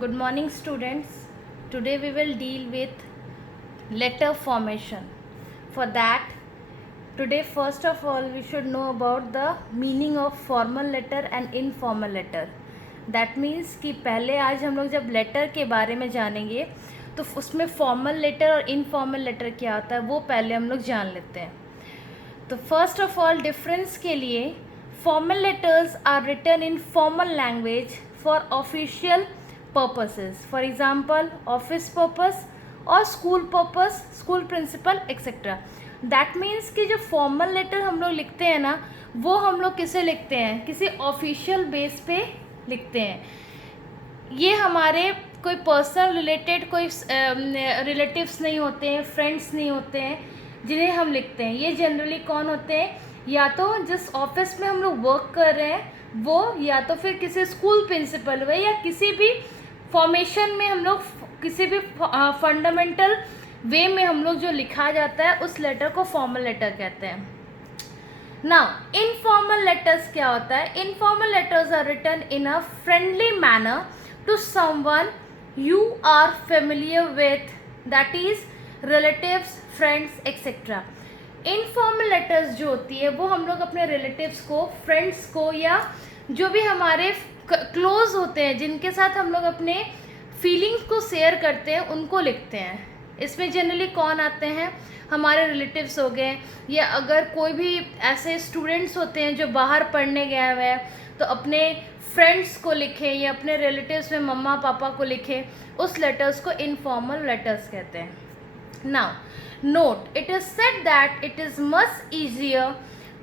Good morning, students. Today we will deal with letter formation. For that, today first of all we should know about the meaning of formal letter and informal letter. That means कि पहले आज हम लोग जब letter के बारे में जानेंगे तो उसमें फॉर्मल लेटर और इनफॉर्मल लेटर क्या होता है वो पहले हम लोग जान लेते हैं. तो फर्स्ट ऑफ ऑल डिफरेंस के लिए formal letters are written in formal language for official purposes, for example office purpose और school purpose, school principal etc. That means कि जो formal letter हम लोग लिखते हैं ना वो हम लोग किसे लिखते हैं, किसी official base पे लिखते हैं. ये हमारे कोई पर्सनल रिलेटेड कोई रिलेटिव्स नहीं होते हैं, फ्रेंड्स नहीं होते हैं जिन्हें हम लिखते हैं. ये जनरली कौन होते हैं, या तो जिस ऑफिस में हम लोग वर्क कर रहे हैं वो, या तो फिर किसी स्कूल प्रिंसिपल हुए, या किसी भी फॉर्मेशन में हम लोग किसी भी फंडामेंटल वे में हम लोग जो लिखा जाता है उस लेटर को फॉर्मल लेटर कहते हैं. नाउ इनफॉर्मल लेटर्स क्या होता है. Informal letters are written in a friendly manner to someone you are familiar with, that is relatives, friends etcetera. Informal letters जो होती है वो हम लोग अपने रिलेटिव्स को, फ्रेंड्स को, या जो भी हमारे क्लोज होते हैं जिनके साथ हम लोग अपने फीलिंग्स को शेयर करते हैं उनको लिखते हैं. इसमें जनरली कौन आते हैं, हमारे रिलेटिव्स हो गए, या अगर कोई भी ऐसे स्टूडेंट्स होते हैं जो बाहर पढ़ने गए हुए हैं तो अपने फ्रेंड्स को लिखें या अपने रिलेटिव्स में मम्मा पापा को लिखें. उस लेटर्स को इनफॉर्मल लेटर्स कहते हैं. Now note, it is said that it is much easier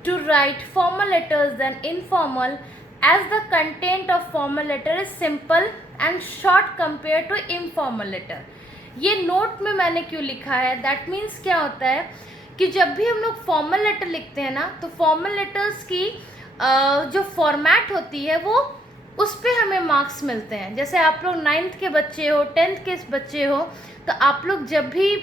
to write formal letters than informal, as the content of formal letter is simple and short compared to informal letter. ये note में मैंने क्यों लिखा है, that means क्या होता है कि जब भी हम लोग फॉर्मल लेटर लिखते हैं ना तो फॉर्मल लेटर्स की जो फॉर्मेट होती है वो उस पर हमें मार्क्स मिलते हैं. जैसे आप लोग 9th के बच्चे हो, 10th के बच्चे हो, तो आप लोग जब भी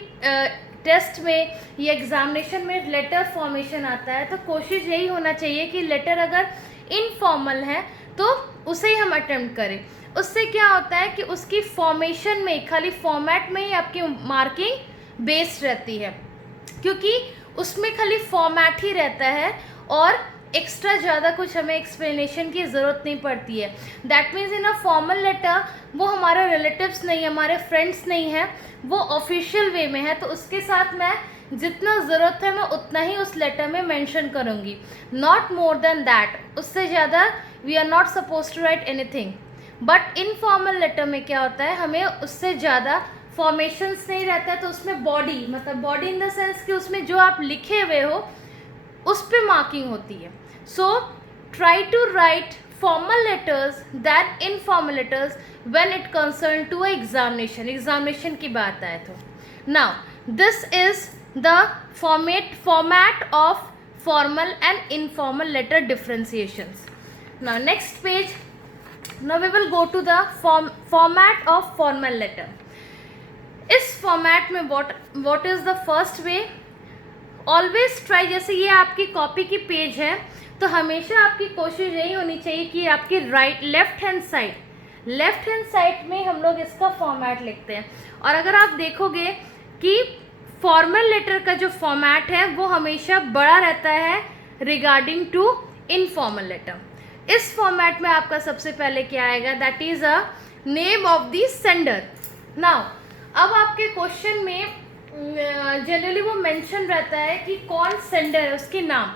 टेस्ट में या एग्जामिनेशन में लेटर फॉर्मेशन आता है तो कोशिश यही होना चाहिए कि लेटर अगर इनफॉर्मल है तो उसे ही हम अटेम्प्ट करें. उससे क्या होता है कि उसकी फॉर्मेशन में, खाली फॉर्मेट में ही आपकी मार्किंग बेस्ड रहती है, क्योंकि उसमें खाली फॉर्मेट ही रहता है और एक्स्ट्रा ज़्यादा कुछ हमें एक्सप्लेनेशन की ज़रूरत नहीं पड़ती है. That means in a formal letter वो हमारे रिलेटिव्स नहीं, हमारे फ्रेंड्स नहीं है, वो ऑफिशियल वे में है, तो उसके साथ मैं जितना ज़रूरत है मैं उतना ही उस लेटर में मेंशन करूँगी, नॉट मोर देन दैट. उससे ज़्यादा we are not suppose to write anything. But informal letter में क्या होता है, हमें उससे ज़्यादा फॉर्मेशंस नहीं रहता है, तो उसमें बॉडी, मतलब बॉडी इन द सेंस कि उसमें जो आप लिखे हुए हो उस पर मार्किंग होती है. So try to write formal letters than informal letters when it concern to a examination की बात आए तो. Now this is the format of formal and informal letter differentiations. Now next page, now we will go to the format of formal letter. इस format में what is the first way, always try, जैसे ये आपकी copy की page है तो हमेशा आपकी कोशिश यही होनी चाहिए कि आपकी लेफ्ट हैंड साइड में हम लोग इसका फॉर्मेट लिखते हैं. और अगर आप देखोगे कि फॉर्मल लेटर का जो फॉर्मेट है वो हमेशा बड़ा रहता है रिगार्डिंग टू इनफॉर्मल लेटर. इस फॉर्मेट में आपका सबसे पहले क्या आएगा, that is a name of the sender. Now अब आपके क्वेश्चन में जनरली वो मेंशन रहता है कि कौन सेंडर है, उसके नाम.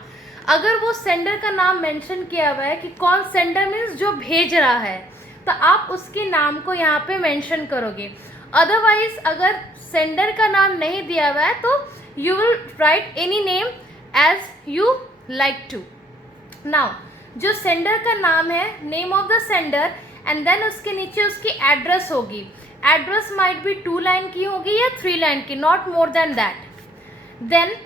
अगर वो सेंडर का नाम मेंशन किया हुआ है कि कौन सेंडर मीन्स जो भेज रहा है, तो आप उसके नाम को यहाँ पे मेंशन करोगे. अदरवाइज अगर सेंडर का नाम नहीं दिया हुआ है तो you will write any name as you like to. Now जो सेंडर का नाम है, name of the sender, and then उसके नीचे उसकी एड्रेस होगी. एड्रेस माइट भी 2 लाइन की होगी या 3 लाइन की, not more than that. Then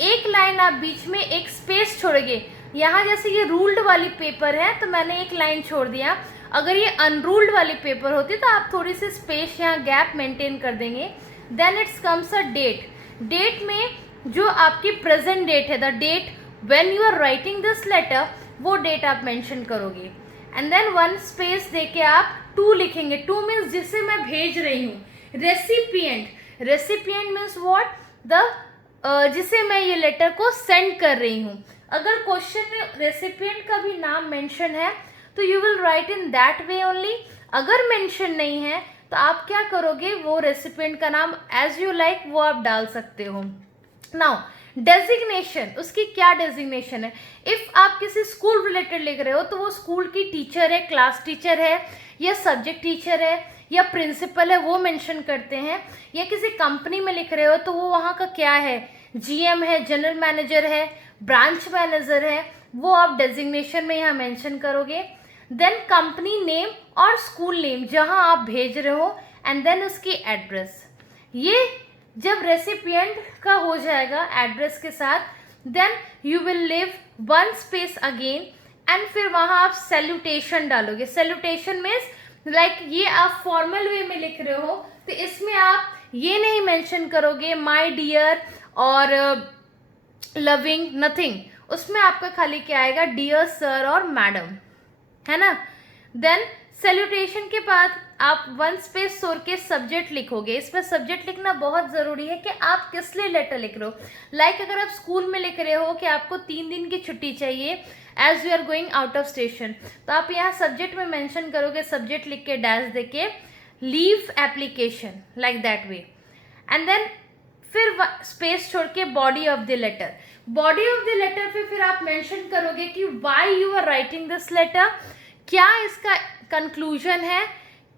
एक लाइन आप बीच में एक स्पेस छोड़ेंगे. यहाँ जैसे ये रूल्ड वाली पेपर है तो मैंने एक लाइन छोड़ दिया. अगर ये अनरूल्ड वाली पेपर होती तो आप थोड़ी सी स्पेस यहाँ गैप मेंटेन कर देंगे. Then it's comes a date. Date में जो आपकी प्रेजेंट डेट है, the date when you are writing this letter, वो डेट आप मेंशन करोगे. एंड देन 1 स्पेस देके आप टू लिखेंगे. टू मीन्स जिसे मैं भेज रही हूँ. Recipient, recipient means what, the जिसे मैं ये लेटर को सेंड कर रही हूँ. अगर क्वेश्चन में रेसिपिएंट का भी नाम मेंशन है तो you will right in that way only. अगर मेंशन नहीं है तो आप क्या करोगे, वो रेसिपिएंट का नाम एज यू लाइक वो आप डाल सकते हो. नाउ डेजिग्नेशन, उसकी क्या डेजिग्नेशन है. इफ़ आप किसी स्कूल रिलेटेड लिख रहे हो तो वो स्कूल की टीचर है, क्लास टीचर है, या सब्जेक्ट टीचर है, या प्रिंसिपल है, वो मेंशन करते हैं. या किसी कंपनी में लिख रहे हो तो वो वहाँ का क्या है, जीएम है, जनरल मैनेजर है, ब्रांच मैनेजर है, वो आप डेजिग्नेशन में यहाँ मेंशन करोगे. देन कंपनी नेम और स्कूल नेम जहाँ आप भेज रहे हो, एंड देन उसकी एड्रेस. ये जब रेसिपिएंट का हो जाएगा एड्रेस के साथ, then you will leave 1 space again, and फिर वहाँ आप सैल्यूटेशन डालोगे. सैल्यूटेशन मीन्स लाइक ये आप फॉर्मल वे में लिख रहे हो तो इसमें आप ये नहीं मेंशन करोगे माय डियर और लविंग, नथिंग. उसमें आपका खाली क्या आएगा, डियर सर और मैडम, है ना. देन सैल्यूटेशन के बाद आप 1 स्पेस छोड़ के सब्जेक्ट लिखोगे. इसमें सब्जेक्ट लिखना बहुत ज़रूरी है कि आप किस लिए लेटर लिख रहे हो. लाइक अगर आप स्कूल में लिख रहे हो कि आपको 3 दिन की छुट्टी चाहिए as you are going out of station, तो आप यहाँ सब्जेक्ट में मेंशन करोगे, सब्जेक्ट लिख के डैश दे के leave application, like that way. And then फिर स्पेस छोड़ के body of the letter. Body of the letter पे फिर आप मेंशन करोगे कि why you are writing this letter, क्या इसका कंक्लूजन है,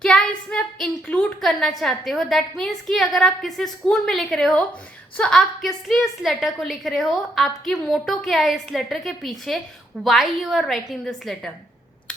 क्या इसमें आप इंक्लूड करना चाहते हो. दैट मीन्स कि अगर आप किसी स्कूल में लिख रहे हो सो आप किस लिए इस लेटर को लिख रहे हो, आपकी मोटो क्या है इस लेटर के पीछे, why you are writing this letter.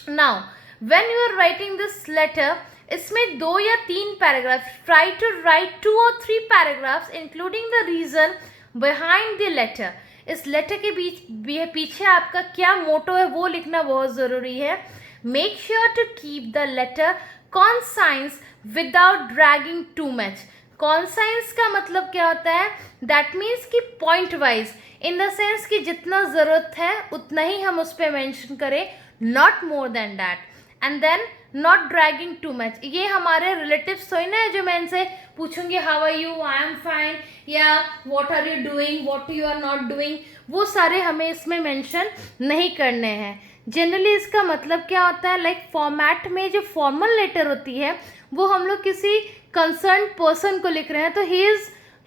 Now when you are writing this letter, इसमें 2 या 3 paragraph, try to write 2 or 3 paragraphs including the reason behind the letter. इस लेटर के पीछे आपका क्या मोटो है वो लिखना बहुत ज़रूरी है. Make sure to keep the letter concise without dragging too much. Concise का मतलब क्या होता है, दैट मीन्स कि point wise, in the sense कि जितना ज़रूरत है उतना ही हम उस पर मैंशन करें, not more than that. And then not dragging too much. ये हमारे रिलेटिव्स थोड़ी ना है जो मैं इनसे पूछूंगी how are you, I am fine, या what are you doing, what you are not doing, वो सारे हमें इसमें मेंशन नहीं करने हैं. जनरली इसका मतलब क्या होता है, लाइक फॉर्मेट में जो फॉर्मल लेटर होती है वो हम लोग किसी कंसर्न पर्सन को लिख रहे हैं तो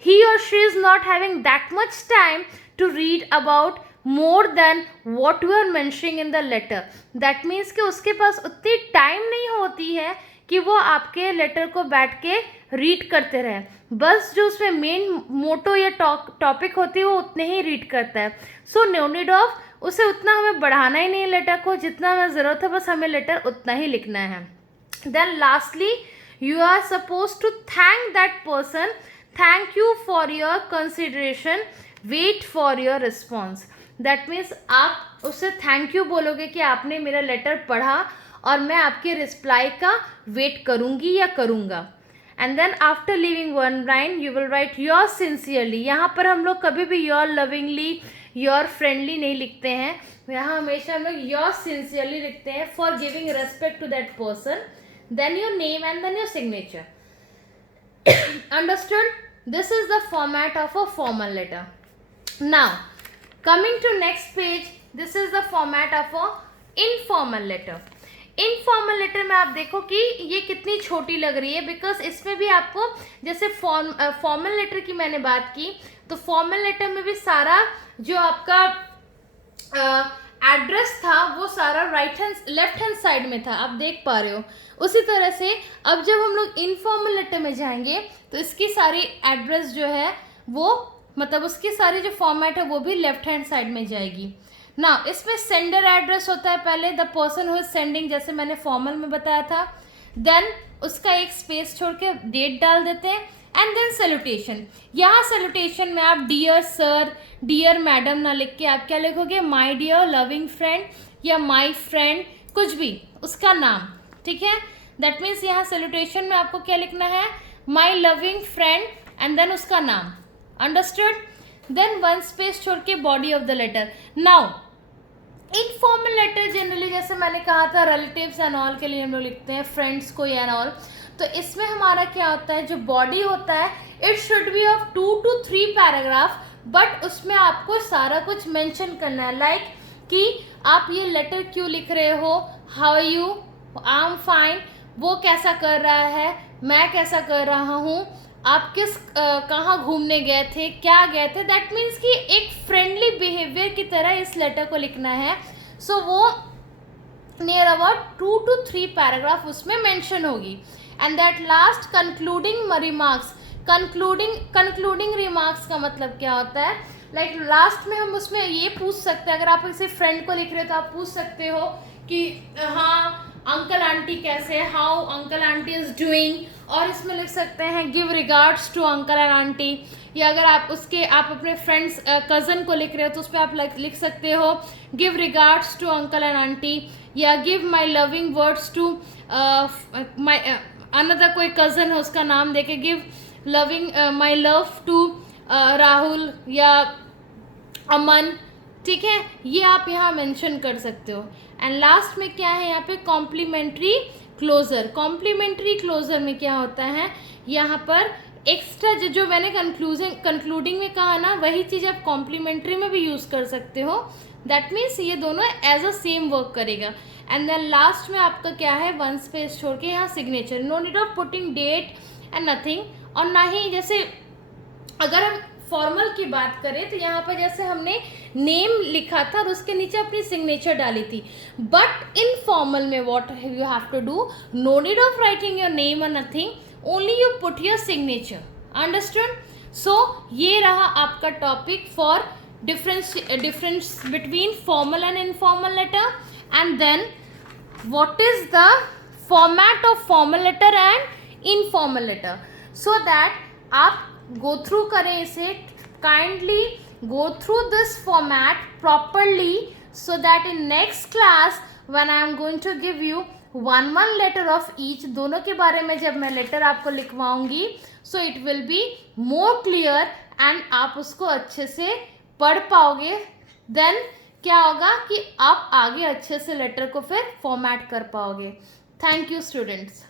he or she is not having that much time to read about more than what you are mentioning in the letter. That means कि उसके पास उतनी टाइम नहीं होती है कि वो आपके लेटर को बैठ के रीड करते रहे. बस जो उसमें मेन मोटो या टॉपिक होती है वो उतने ही रीड करता है. सो नो नीड ऑफ उसे उतना हमें बढ़ाना ही नहीं है लेटर को, जितना हमें ज़रूरत है बस हमें लेटर उतना ही लिखना है. Then lastly you are supposed to thank that person, thank you for your consideration, wait for your response. That means आप उससे थैंक यू बोलोगे कि आपने मेरा लेटर पढ़ा और मैं आपके रिप्लाई का वेट करूँगी या करूँगा. And then after leaving 1 line you will write your sincerely. यहाँ पर हम लोग कभी भी योर लविंगली, योर फ्रेंडली नहीं लिखते हैं. यहाँ हमेशा हम लोग योर सिंसियरली लिखते हैं for giving respect to that person. Then your name and then your signature. Understood? This is the format of a formal letter. Now, coming to next page, this is the format of a informal letter. Informal letter में आप देखो कि ये कितनी छोटी लग रही है, बिकॉज इसमें भी आपको जैसे फॉर्मल लेटर की मैंने बात की तो फॉर्मल लेटर में भी सारा जो आपका एड्रेस था वो सारा लेफ्ट हैंड साइड में था, आप देख पा रहे हो. उसी तरह से अब जब हम लोग इनफॉर्मल लेटर में जाएंगे तो इसकी सारी एड्रेस जो है वो मतलब उसकी सारी जो फॉर्मेट है वो भी लेफ्ट हैंड साइड में जाएगी. ना इसमें सेंडर एड्रेस होता है पहले, the person who is sending, जैसे मैंने फॉर्मल में बताया था. देन उसका एक स्पेस छोड़ के डेट डाल देते हैं. And then salutation. यहाँ सैल्यूटेशन में आप डियर सर, डियर मैडम ना लिख के आप क्या लिखोगे, माय डियर लविंग फ्रेंड या माय फ्रेंड, कुछ भी उसका नाम. ठीक है, दैट मीन्स यहाँ सैल्यूटेशन में आपको क्या लिखना है, my loving friend and then उसका नाम. अंडरस्टूड? देन 1 स्पेस छोड़ के body of the letter. Now informal letter generally जैसे मैंने कहा था रिलेटिव्स एंड ऑल के लिए हम लोग लिखते हैं, फ्रेंड्स को एंड ऑल। तो इसमें हमारा क्या होता है, जो बॉडी होता है it should be of 2 to 3 paragraph, but उसमें आपको सारा कुछ मेंशन करना है, लाइक कि आप ये लेटर क्यों लिख रहे हो, how you, I am fine, वो कैसा कर रहा है, मैं कैसा कर रहा हूँ, आप किस कहाँ घूमने गए थे, क्या गए थे। दैट मीन्स कि एक फ्रेंडली बिहेवियर की तरह इस लेटर को लिखना है। सो वो नियर अबाउट 2 to 3 पैराग्राफ उसमें मेंशन होगी। And that last concluding remarks, concluding remarks का मतलब क्या होता है, लाइक लास्ट में हम उसमें ये पूछ सकते हैं, अगर आप किसी फ्रेंड को लिख रहे हो तो आप पूछ सकते हो कि हाँ अंकल आंटी कैसे, how uncle aunty is doing, और इसमें लिख सकते हैं give regards to uncle and aunty. या अगर आप अपने फ्रेंड्स कज़न को लिख रहे हो तो उस पर आप लिख सकते हो give regards to uncle and aunty, या give my loving words to my another, कोई कज़न है उसका नाम देके give loving my love to Rahul या अमन, ठीक है, ये आप यहाँ मेंशन कर सकते हो। एंड लास्ट में क्या है यहाँ पे कॉम्प्लीमेंट्री क्लोजर। कॉम्प्लीमेंट्री क्लोजर में क्या होता है, यहाँ पर एक्स्ट्रा जो मैंने कंक्लूडिंग में कहा ना, वही चीज़ आप कॉम्प्लीमेंट्री में भी यूज़ कर सकते हो। दैट मीन्स ये दोनों एज अ सेम वर्क करेगा। एंड देन लास्ट में आपका क्या है, 1 स्पेस छोड़ के यहाँ signature, no need of putting date and nothing. और ना ही जैसे अगर हम फॉर्मल की बात करें तो यहाँ पर जैसे हमने नेम लिखा था और उसके नीचे अपनी सिग्नेचर डाली थी, बट इन फॉर्मल में what you have to do, no need of writing your name और nothing, only you put your signature, understand. So ये रहा आपका topic for difference between formal and informal letter. And then what is the format of formal letter and informal letter, so that आप go through करें इसे, kindly go through this format properly, so that in next class when I am going to give you one letter of each, दोनों के बारे में जब मैं letter आपको लिखवाऊंगी, so it will be more clear and आप उसको अच्छे से पढ़ पाओगे। then क्या होगा कि आप आगे अच्छे से लेटर को फिर फॉर्मेट कर पाओगे। Thank you students.